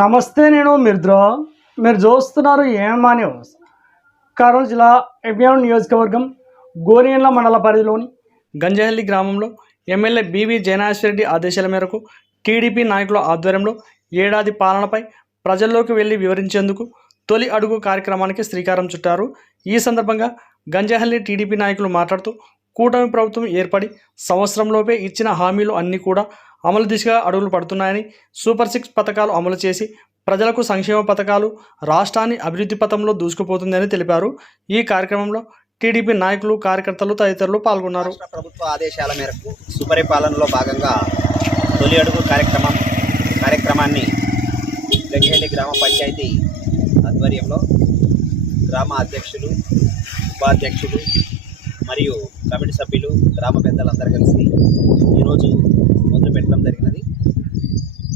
నమస్తే నేను మిర్ద్రో. మీరు చూస్తున్నారు ఏమా న్యూస్. కర్నూలు జిల్లా ఎబ్యాన్ నియోజకవర్గం గోరియన్ల మండల పరిధిలోని గంజహల్లి గ్రామంలో ఎమ్మెల్యే బీవీ జయనాశ్వరెడ్డి ఆదేశాల మేరకు టీడీపీ నాయకుల ఆధ్వర్యంలో ఏడాది పాలనపై ప్రజల్లోకి వెళ్ళి వివరించేందుకు తొలి అడుగు కార్యక్రమానికి శ్రీకారం చుట్టారు. ఈ సందర్భంగా గంజహల్లి టీడీపీ నాయకులు మాట్లాడుతూ కూటమి ప్రభుత్వం ఏర్పడి సంవత్సరంలోపే ఇచ్చిన హామీలు అన్నీ కూడా అమలు దిశగా అడుగులు పడుతున్నాయని సూపర్ సిక్స్ పథకాలు అమలు చేసి ప్రజలకు సంక్షేమ పథకాలు రాష్ట్రాన్ని అభివృద్ధి పథంలో దూసుకుపోతుందని తెలిపారు. ఈ కార్యక్రమంలో టీడీపీ నాయకులు కార్యకర్తలు తదితరులు పాల్గొన్నారు. ప్రభుత్వ ఆదేశాల మేరకు సుపరిపాలనలో భాగంగా తొలి అడుగు కార్యక్రమం కార్యక్రమాన్ని గంగేలి గ్రామ పంచాయతీ ఆధ్వర్యంలో గ్రామ అధ్యక్షులు ఉపాధ్యక్షులు మరియు కమిటీ సభ్యులు గ్రామ పెద్దలందరూ కలిసి ఈరోజు మొదలు పెట్టడం జరిగినది.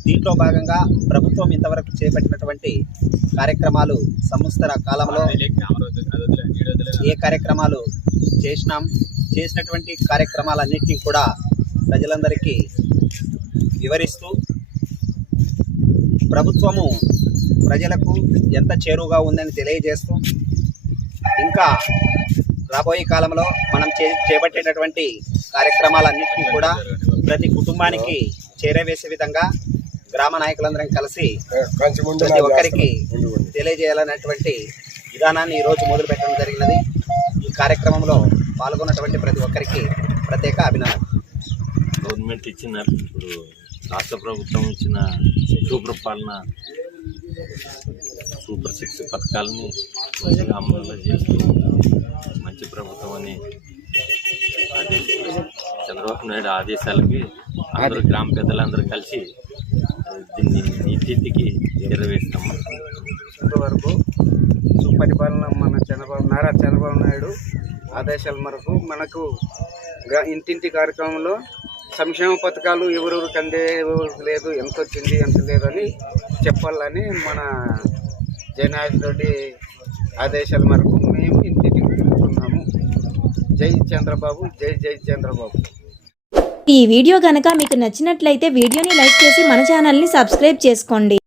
దీంట్లో భాగంగా ప్రభుత్వం ఇంతవరకు చేపట్టినటువంటి కార్యక్రమాలు సంవత్సర కాలంలో ఏ కార్యక్రమాలు చేసినాం చేసినటువంటి కార్యక్రమాలన్నింటినీ కూడా ప్రజలందరికీ వివరిస్తూ ప్రభుత్వము ప్రజలకు ఎంత చేరువుగా ఉందని తెలియజేస్తూ ఇంకా రాబోయే కాలంలో మనం చే చేపట్టేటటువంటి కార్యక్రమాలన్నింటినీ కూడా ప్రతి కుటుంబానికి చేరవేసే విధంగా గ్రామ నాయకులందరం కలిసి ప్రతి ఒక్కరికి తెలియజేయాలనేటువంటి విధానాన్ని ఈరోజు మొదలు పెట్టడం జరిగినది. ఈ కార్యక్రమంలో పాల్గొన్నటువంటి ప్రతి ఒక్కరికి ప్రత్యేక అభినందన గవర్నమెంట్ ఇచ్చిన ఇప్పుడు రాష్ట్ర ప్రభుత్వం ఇచ్చిన సూపర్ పాలన సూపర్ సిక్స్ పథకాలని మంచిగా అమలు చేస్తూ మంచి ప్రభుత్వం అని చంద్రబాబు నాయుడు ఆదేశాలకి అందరూ గ్రామ పెద్దలందరూ కలిసి దీన్ని నీతికి నెరవేస్తాము వరకు సుపరిపాలన మన చంద్రబాబు నారా చంద్రబాబు నాయుడు ఆదేశాల మేరకు మనకు గ- ఇంటింటి కార్యక్రమంలో సంక్షేమ పథకాలు ఎవరెవరికి అందే ఎవరికి లేదు ఎంత వచ్చింది ఎంత లేదని చెప్పాలని మన జయనాథ్ రెడ్డి ఆదేశాల మేరకు మేము ఇంటికి తిరుగుతున్నాము జై చంద్రబాబు జై జై చంద్రబాబు. ఈ వీడియో గనక మీకు నచ్చినట్లయితే వీడియోని లైక్ చేసి మన ఛానల్ని సబ్స్క్రైబ్ చేసుకోండి.